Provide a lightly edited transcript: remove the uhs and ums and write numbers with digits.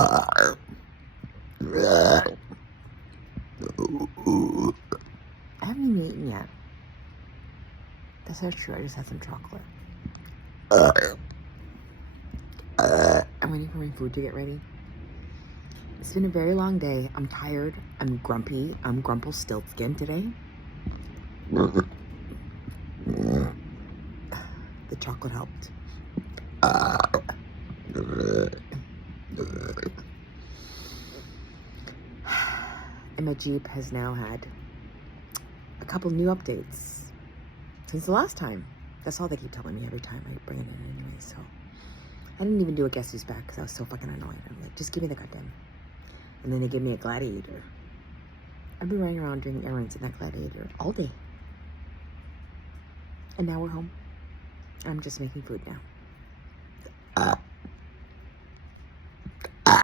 I haven't even eaten yet. That's not true. I just had some chocolate. I'm waiting for my food to get ready. It's been a very long day. I'm tired. I'm grumpy. I'm Grumple-Stiltskin today. The chocolate helped. And my Jeep has now had a couple new updates since the last time. That's all they keep telling me every time I bring it in anyway, so. I didn't even do a guess who's back because I was so fucking annoyed. I'm like, just give me the goddamn. And then they gave me a Gladiator. I've been running around doing errands in that Gladiator all day. And now we're home. I'm just making food now.